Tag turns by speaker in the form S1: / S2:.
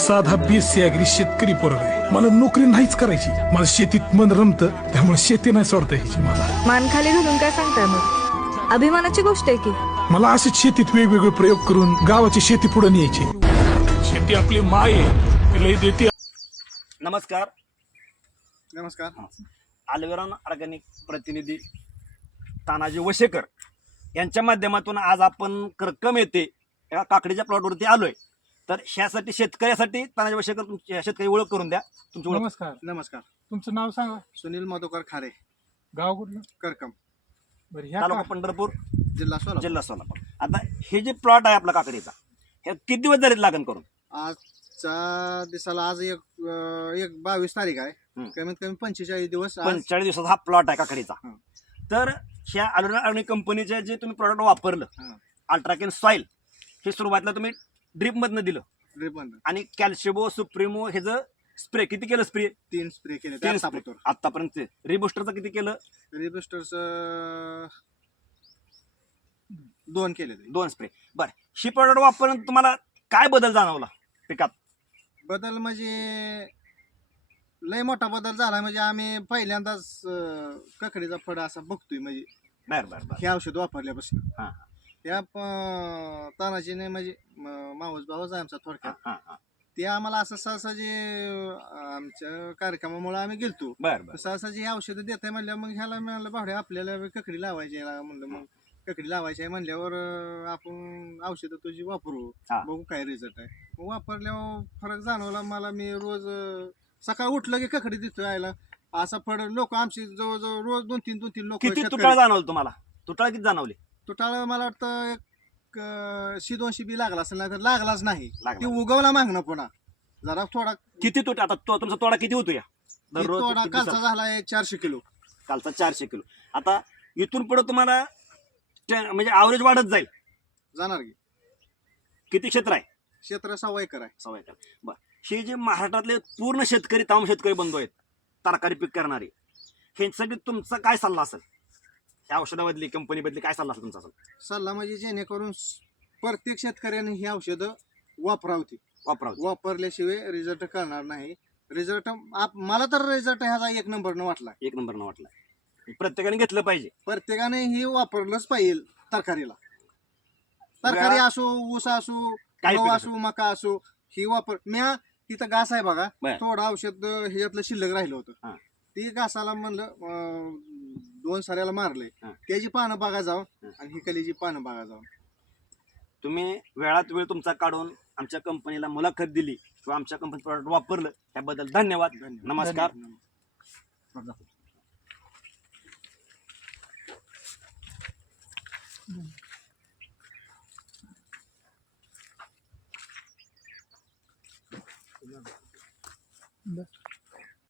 S1: साधा BSc agree शेतकरी पोरग आहे. मला नोकरी नाहीच करायची. मला शेतीत मन रमतं, त्यामुळे शेती नाही सोडता यायची मला.
S2: मान खाली घालून काय सांगताय मग? अभिमानाची गोष्ट आहे की.
S1: मला असेच शेतीत वेगवेगळे प्रयोग करून गावाची शेती पुढे न्यायची. शेती आपली माय आहे, तिला देते.
S3: नमस्कार.
S4: नमस्कार.
S3: अल्वेरॉन ऑर्गॅनिक प्रतिनिधी तानाजी वशेकर यांच्या माध्यमातून आज आपण करकम येथे या काकडीच्या प्लॉटवरती आलोय. तर ह्यासाठी शेतकऱ्यासाठी तानाजी वशेकर तुमची शेतकरी ओळख करून द्या. तुमची ओळख.
S1: नमस्कार,
S4: नमस्कार.
S1: तुमचं नाव सांगा.
S4: सुनील मधुकर खारे,
S1: गाव कुठलं?
S4: करकम,
S1: बरं, ह्या
S3: तालुका पंढरपूर,
S4: जिल्हा सोलापूर.
S3: जिल्हा सोलापूर. आता हे जे प्लॉट आहे आपला काकडीचा, हे किती दिवस झाले लागण करून?
S4: आजच्या दिवसाला आज एक 22 तारीख आहे. कमीत कमी 45 दिवस.
S3: 45 दिवसाचा हा प्लॉट आहे काकडीचा.
S4: हं.
S3: तर ह्या अल्वेरॉन ऑर्गॅनिक कंपनीचे जे तुम्ही प्रॉडक्ट वापरलं,
S4: हं.
S3: अल्ट्राकेन सॉइल, हे सुरुवातीला तुम्ही ड्रीप मधनं दिलं
S4: रिबन
S3: आणि कॅल्शिबो सुप्रीमो हे जे स्प्रे किती केलं? स्प्रे
S4: 3 स्प्रे केले.
S3: 3 स्प्रे आतापर्यंत. रिबुस्टरचं किती केलं?
S4: रिबुस्टर्स 2 केले.
S3: 2 स्प्रे. बरं, ही प्रॉडक्ट वापरून तुम्हाला काय बदल जाणवला पिकात?
S4: बदल म्हणजे लय मोठा बदल झाला. म्हणजे आम्ही पहिल्यांदाच ककडीचा फळ असा बघतोय. म्हणजे
S3: बरं बरं बरं.
S4: हे औषध वापरल्यापासून
S3: हां
S4: त्या तानाजीने म्हणजे मावस भावच आहे आमचा थोडक्यात.
S3: हां हां.
S4: ते आम्हाला असं सहसा जे आमच्या कार्यक्रमामुळे आम्ही गेलतो.
S3: बरं बरं.
S4: सहसा जी औषधं देत आहे म्हणल्यावर मग ह्याला म्हणलं भावड्या आपल्याला ककडी लावायची आहे म्हणलं. मग ककडी लावायची आहे म्हणल्यावर आपण औषधं तुझी वापरू,
S3: हा.
S4: बघू काय रिझल्ट आहे. मग वापरल्यावर फरक जाणवला मला. मी रोज सकाळी उठलं की ककडी देतोय आयला. असा फळ लोक आमची जवळजवळ रोज 2-3 लोक.
S3: किती तुटाळ जाणवलं तुम्हाला? तुटाळ किती जाणवली?
S4: तुटाळ मला वाटतं एक 100-200 बी लागला असेल, नाही तर लागलाच नाही.
S3: लागला.
S4: ती उगवला मागणं पुन्हा जरा थोडा.
S3: किती तुट आता तुमचा तोडा किती होतो या दररोज?
S4: तोडा
S3: किती
S4: कालचा
S3: दिवसात?
S4: झाला 400 किलो.
S3: कालचा 400 किलो. आता इथून पुढे तुम्हाला म्हणजे ॲव्हरेज वाढत जाईल.
S4: जाणार की.
S3: किती क्षेत्र आहे?
S4: क्षेत्र 6 एकर आहे.
S3: 6 एकर. बरं, हे जे महाराष्ट्रातले पूर्ण शेतकरी, तमाम शेतकरी बंधू आहेत तरकारी पीक करणारे, ह्यांच्यासाठी तुमचा काय सल्ला असेल? ह्या औषधाबद्दली, कंपनीबद्दली काय सल्ला असेल तुमचा?
S4: सल्ला म्हणजे जेणेकरून प्रत्येक शेतकऱ्याने ही औषधं वापरावती. वापरल्याशिवाय रिझल्ट कळणार नाही. रिझल्ट मला तर रिझल्ट ह्याचा 1 नंबरनं वाटला.
S3: 1 नंबरनं वाटला. प्रत्येकाने घेतलं पाहिजे.
S4: प्रत्येकाने ही वापरलंच पाहिजे. तरकारीला, तरकारी असो, ऊस असो,
S3: काय
S4: गहू
S3: पीक
S4: असो, मका असो, ही वापर. म्या तिथं घास आहे बघा,
S3: बरं.
S4: थोडं औषध ह्याच्यातलं शिल्लक राहिलं होतं.
S3: हां.
S4: ती घासाला म्हणलं 2 साऱ्याला मारले.
S3: हां.
S4: त्याची पानं बघा जाऊन
S3: हां.
S4: आणि ही कलीची पानं बघा जाऊन.
S3: तुम्ही वेळात वेळ तुमचा काढून आमच्या कंपनीला मुलाखत दिली किंवा आमच्या कंपनी प्रॉडक्ट वापरलं त्याबद्दल धन्यवाद. नमस्कार.
S1: बरं.